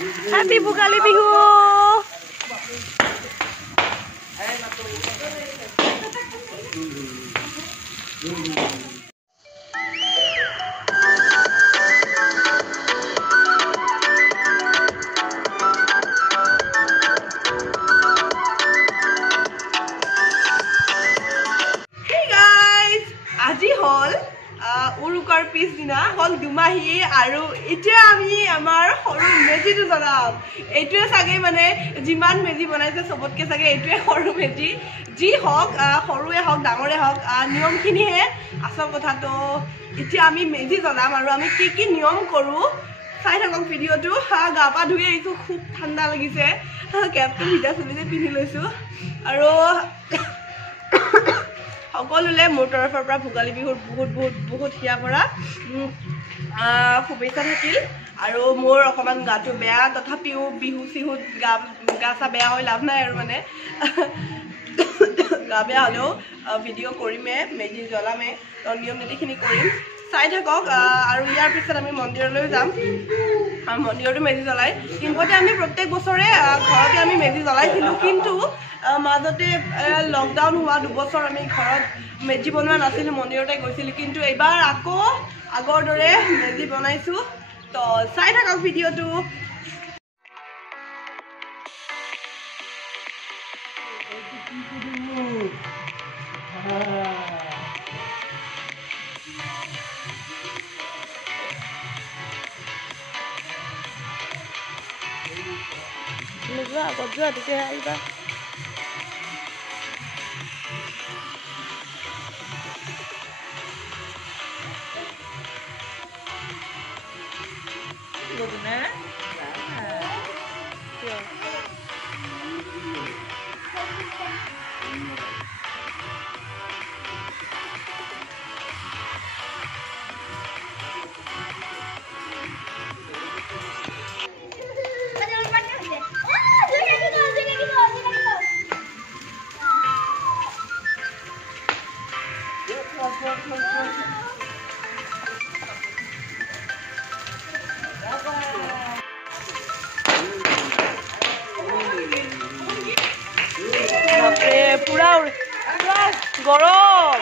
Happy Bhugali Bihu! Hey guys! Aji hall. Urukar piece dina hol dumahi aru ite ami amar horu meji tu janam etue sage mane jiman meji banaise sobotke sage etue horu meji ji hok horue hok dangore hok niyom khini he asal kotha to ite ami meji janam aru ami ki niyom koru sai thakok video tu ha ga pa dhui aisu khub thanda lagise cap tu hida chulite pini loisu aru সকললে মোৰ তৰফৰ পৰা ভোগালী বিহুৰ বহুত হিয়া পৰা শুভেচ্ছা থাকিল আৰু মোৰ অকমান গাটো বেয়া তথাপিও বিহু সিহুত গাছা বেয়া হৈ লাভ নাই আৰু মানে গা বেয়া হলেও ভিডিঅ' কৰিমে মেজি জ্বলামে নিয়ম নীতিখিনি কৰিম চাই থাকক আৰু ইয়াৰ পিছত আমি মন্দিৰলৈ যাম মন্দিৰটো মেজি জ্বলাই কিনপতে আমি প্ৰত্যেক বছৰে ঘৰতে আমি মেজি জ্বলাইছিলো কিন্তু মাজতে লকডাউন হোৱা 2 বছৰ আমি ঘৰত মেজি বনোৱা নাছিলো মন্দিৰতে গৈছিলো কিন্তু এবাৰ আকৌ আগৰ দৰে মেজি বনাইছো তো চাই থাকক ভিডিঅ'টো নোযোৱা আগত যোৱা তেতিয়া আহিবা পুৰা গৰম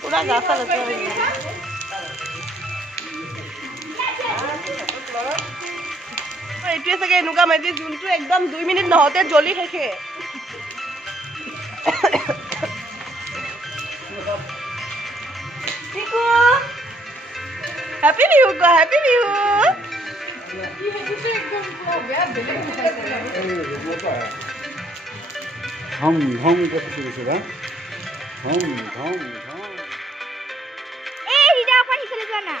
পুৰা গাছা এইটোৱে চাগে এনেকুৱা মেজি যোনটো একদম 2 মিনিট নহতে জ্বলি শেষে Tiku happy Bihu go happy Bihu हम धम कसो दिसरा हम धम ए हिडा अपन हिसले जाना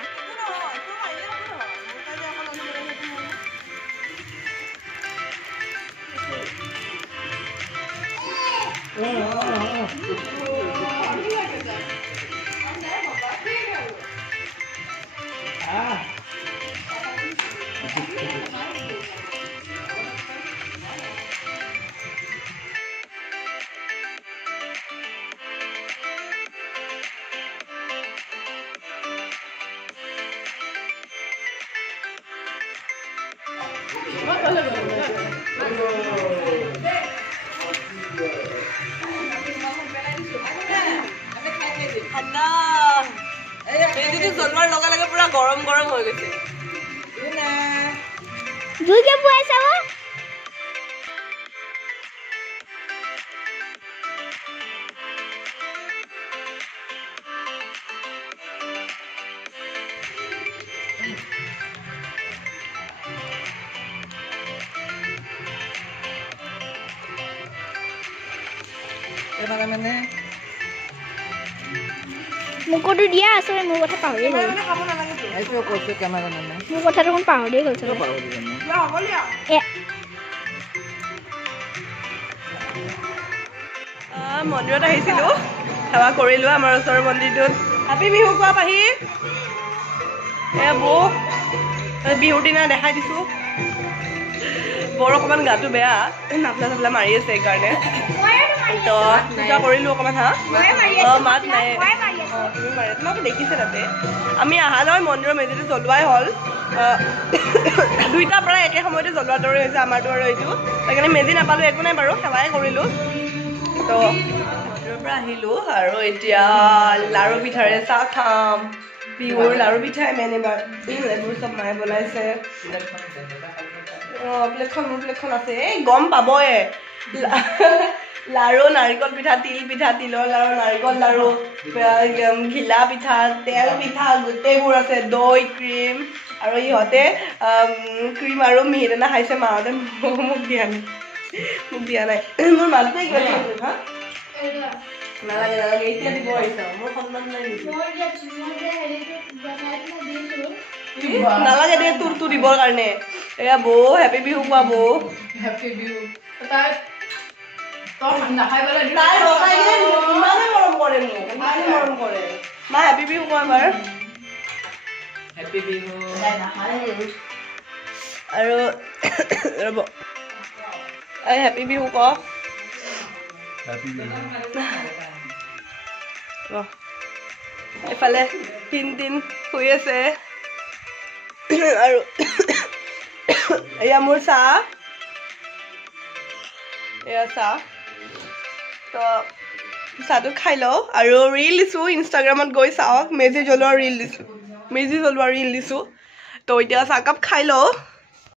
ঠান্ডা এই যদি জলমাৰ লগা লাগে পুৰা গৰম গৰম হৈ গৈছে জুই কে পুৱাই চাব মানে মুকটো দিয়া আছে মোৰ কথা পাহৰি গ'ল খাব নালাগে তো এইটো কৈছো কেমেৰামেনে মোৰ কথা দেখোন পাহৰি গ'ল পাহৰি গ'ল যা হ'ব লিয়া মন্দিৰত আহিছিলো সেৱা কৰিলো আমাৰ ওচৰৰ মন্দিৰটোত হ্যাপি বিহু কোৱা পাহি বিহুৰ দিনা দেখাই দিছো বৰ অকণমান গাটো বেয়া নাপলা চাপলা মাৰি আছে সেইকাৰণে তো পূজা কৰিলোঁ অকণমান হা মাত নাই তুমি মাৰি তোমাকো দেখিছে তাতে আমি অহা নহয় মন্দিৰৰ মেজিটো জ্বলোৱাই হ'ল 2টাৰ পৰা একে সময়তে জ্বলোৱাৰ দৰে হৈছে আমাৰটো আৰু এইটো সেইকাৰণে মেজি নাপালোঁ একো নাই বাৰু সেৱাই কৰিলোঁ তো মন্দিৰৰ পৰা আহিলোঁ আৰু এতিয়া লাৰু পিঠাৰে চাহ খাম বিহুৰ লাৰু পিঠাই মেইন এবাৰ এইবোৰ চব মায়ে বনাইছে প্লেটখন আছে এই গম পাবই লাৰু নাৰিকল পিঠা তিল পিঠা তিলৰ লাৰু নাৰিকল লাৰু ঘিলা পিঠা তেল পিঠা গোটেইবোৰ আছে দৈ ক্ৰীম আৰু ইহঁতে ক্ৰীম আৰু মিহিদানা খাইছে মাহঁতে মোক দিয়া নাই মোৰ মানুহটোৱে কিবা হা নালাগে নালাগে এতিয়া দিব আহিছা মোৰ সন্মান নাই নালাগে দে তোৰটো দিবৰ কাৰণে এয়া বৌ হেপী বিহু কোৱা বৌ হেপী বিহু তাই ইমানে মৰম কৰে মোক ইমানে মৰম কৰে মা হেপী বিহু কোৱা এবাৰ হেপী বিহু আৰু ৰ'ব হেপী বিহু ক এফালে তিন শুই আছে আৰু এয়া মোৰ চাহ এয়া চাহ তো চাহটো খাই লওঁ আৰু ৰীল দিছোঁ ইনষ্টাগ্ৰামত গৈ চাওক মেজি জ্বলোৱা ৰীল দিছোঁ তো এতিয়া চাহকাপ খাই লওঁ